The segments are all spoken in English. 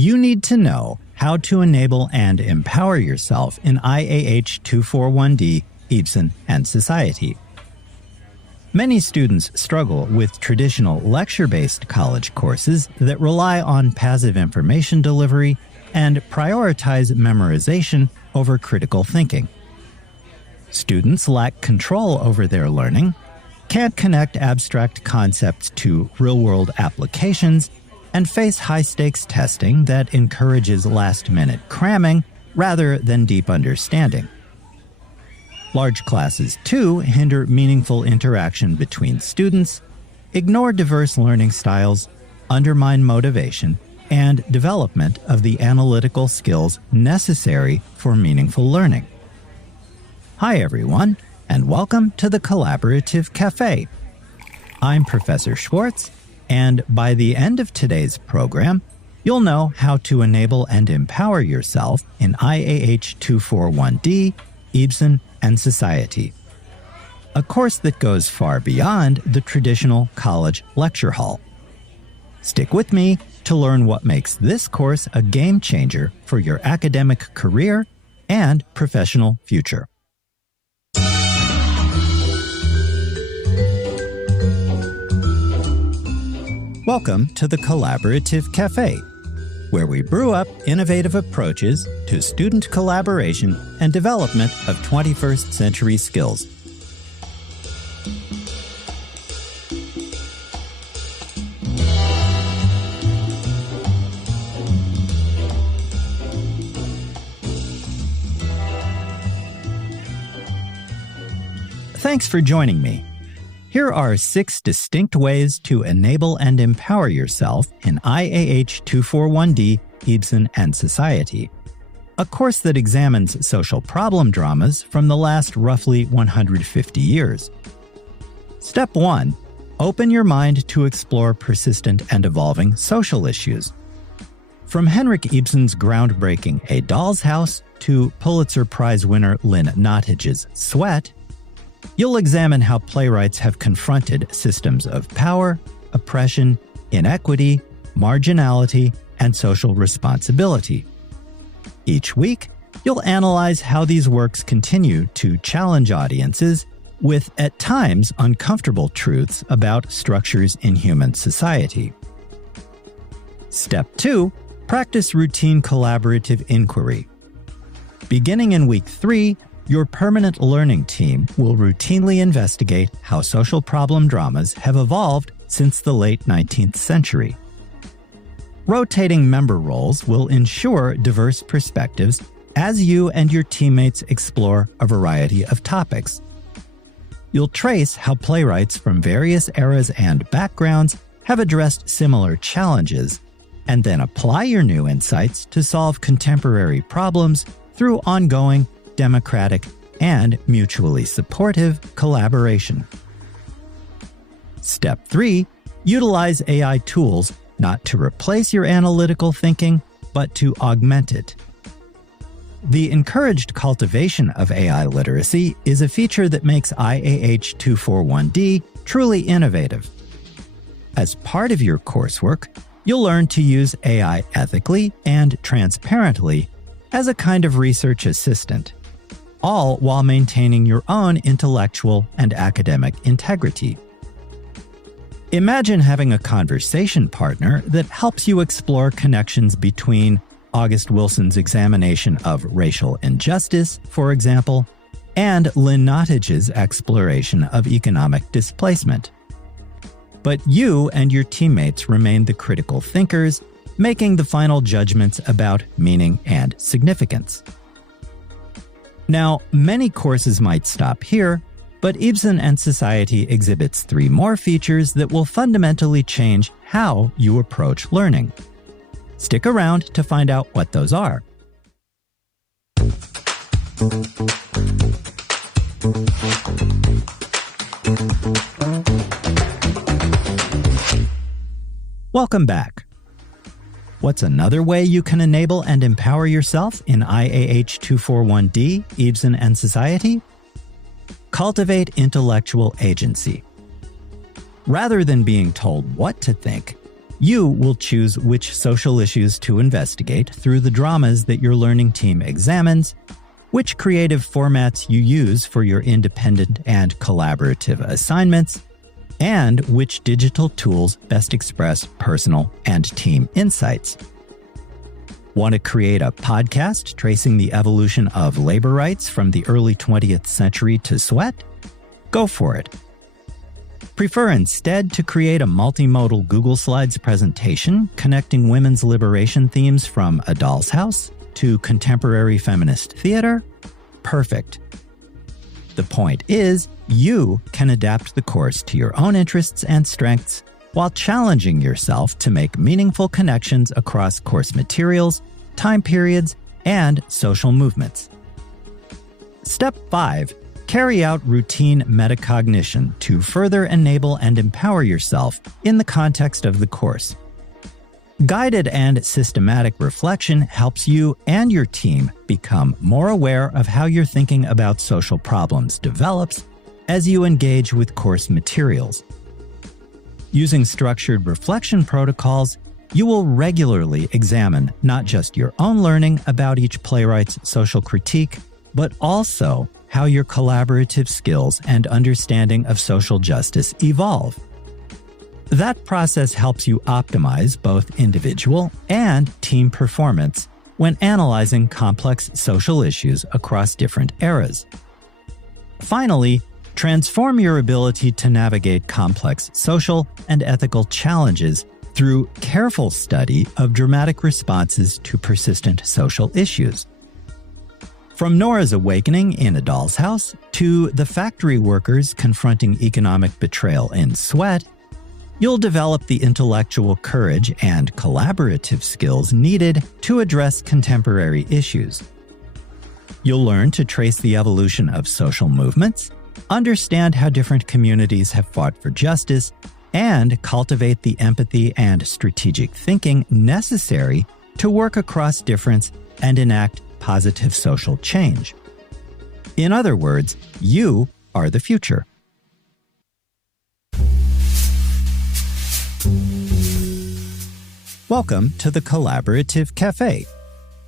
you need to know how to enable and empower yourself in IAH241D Ibsen and Society. Many students struggle with traditional lecture-based college courses that rely on passive information delivery and prioritize memorization over critical thinking. Students lack control over their learning, can't connect abstract concepts to real-world applications, and face high-stakes testing that encourages last-minute cramming rather than deep understanding. Large classes, too, hinder meaningful interaction between students, ignore diverse learning styles, undermine motivation, and development of the analytical skills necessary for meaningful learning. Hi, everyone, and welcome to the Collaborative Café. I'm Professor Schwartz, and by the end of today's program, you'll know how to enable and empower yourself in IAH241D Ibsen and Society, a course that goes far beyond the traditional college lecture hall. Stick with me to learn what makes this course a game changer for your academic career and professional future. Welcome to the Collaborative Café, where we brew up innovative approaches to student collaboration and development of 21st century skills. Thanks for joining me. Here are 6 distinct ways to enable and empower yourself in IAH241D Ibsen and Society, a course that examines social problem dramas from the last roughly 150 years. Step 1. Open your mind to explore persistent and evolving social issues. From Henrik Ibsen's groundbreaking A Doll's House to Pulitzer Prize winner Lynn Nottage's Sweat, you'll examine how playwrights have confronted systems of power, oppression, inequity, marginality, and social responsibility. Each week, you'll analyze how these works continue to challenge audiences with, at times, uncomfortable truths about structures in human society. Step 2. Practice routine collaborative inquiry. Beginning in week 3, your permanent learning team will routinely investigate how social problem dramas have evolved since the late 19th century. Rotating member roles will ensure diverse perspectives as you and your teammates explore a variety of topics. You'll trace how playwrights from various eras and backgrounds have addressed similar challenges, and then apply your new insights to solve contemporary problems through ongoing, democratic, and mutually supportive collaboration. Step 3. Utilize AI tools not to replace your analytical thinking, but to augment it. The encouraged cultivation of AI literacy is a feature that makes IAH241D truly innovative. As part of your coursework, you'll learn to use AI ethically and transparently as a kind of research assistant, all while maintaining your own intellectual and academic integrity. Imagine having a conversation partner that helps you explore connections between August Wilson's examination of racial injustice, for example, and Lynn Nottage's exploration of economic displacement. But you and your teammates remain the critical thinkers, making the final judgments about meaning and significance. Now, many courses might stop here, but Ibsen and Society exhibits 3 more features that will fundamentally change how you approach learning. Stick around to find out what those are. Welcome back. What's another way you can enable and empower yourself in IAH241D Ibsen and Society? Cultivate intellectual agency. Rather than being told what to think, You will choose which social issues to investigate through the dramas that your learning team examines, which creative formats you use for your independent and collaborative assignments, and which digital tools best express personal and team insights. Want to create a podcast tracing the evolution of labor rights from the early 20th century to sweat? Go for it. Prefer instead to create a multimodal Google Slides presentation connecting women's liberation themes from A Doll's House to contemporary feminist theater? Perfect. The point is, you can adapt the course to your own interests and strengths while challenging yourself to make meaningful connections across course materials, time periods, and social movements. Step 5. Carry out routine metacognition to further enable and empower yourself in the context of the course. Guided and systematic reflection helps you and your team become more aware of how your thinking about social problems develops as you engage with course materials. Using structured reflection protocols, you will regularly examine not just your own learning about each playwright's social critique, but also how your collaborative skills and understanding of social justice evolve. That process helps you optimize both individual and team performance when analyzing complex social issues across different eras. Finally, transform your ability to navigate complex social and ethical challenges through careful study of dramatic responses to persistent social issues. From Nora's awakening in A Doll's House to the factory workers confronting economic betrayal in Sweat, you'll develop the intellectual courage and collaborative skills needed to address contemporary issues. You'll learn to trace the evolution of social movements, understand how different communities have fought for justice, and cultivate the empathy and strategic thinking necessary to work across difference and enact positive social change. In other words, you are the future. Welcome to the Collaborative Café,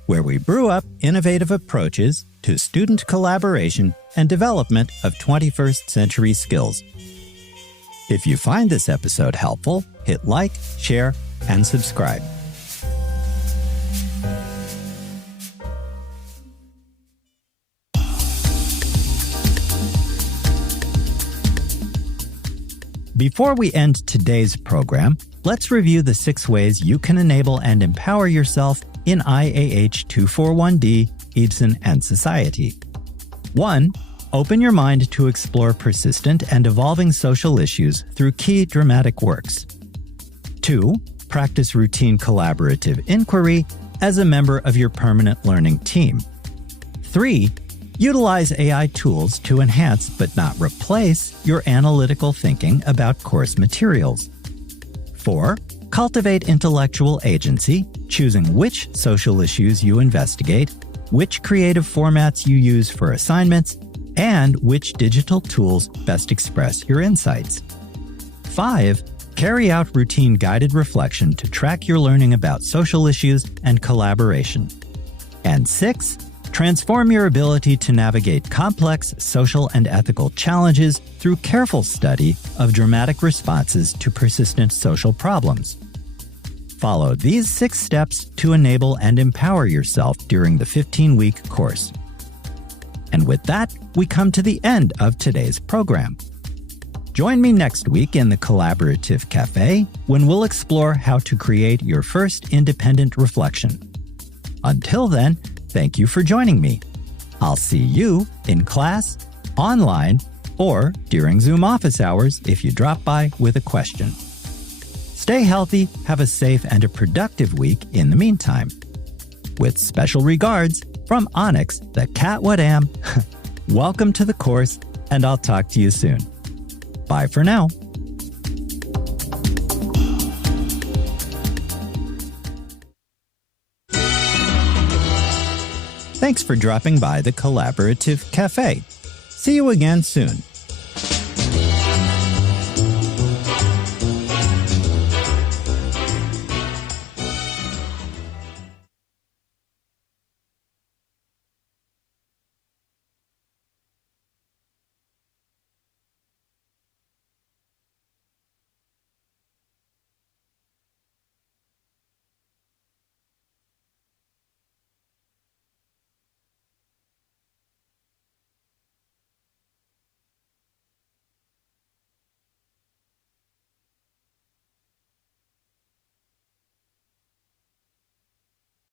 where we brew up innovative approaches to student collaboration and development of 21st century skills. If you find this episode helpful, hit like, share, and subscribe. Before we end today's program, let's review the 6 ways you can enable and empower yourself in IAH241D Ibsen and Society. 1. Open your mind to explore persistent and evolving social issues through key dramatic works. 2. Practice routine collaborative inquiry as a member of your permanent learning team. 3. Utilize AI tools to enhance but not replace your analytical thinking about course materials. 4. Cultivate intellectual agency, choosing which social issues you investigate, which creative formats you use for assignments, and which digital tools best express your insights. 5. Carry out routine guided reflection to track your learning about social issues and collaboration. And 6. Transform your ability to navigate complex social and ethical challenges through careful study of dramatic responses to persistent social problems. Follow these 6 steps to enable and empower yourself during the 15-week course. And with that, we come to the end of today's program. Join me next week in the Collaborative Café when we'll explore how to create your first independent reflection. Until then, thank you for joining me. I'll see you in class, online, or during Zoom office hours if you drop by with a question. Stay healthy, have a safe and a productive week in the meantime. With special regards from Onyx, the cat what am. Welcome to the course, and I'll talk to you soon. Bye for now. Thanks for dropping by the Collaborative Café. See you again soon.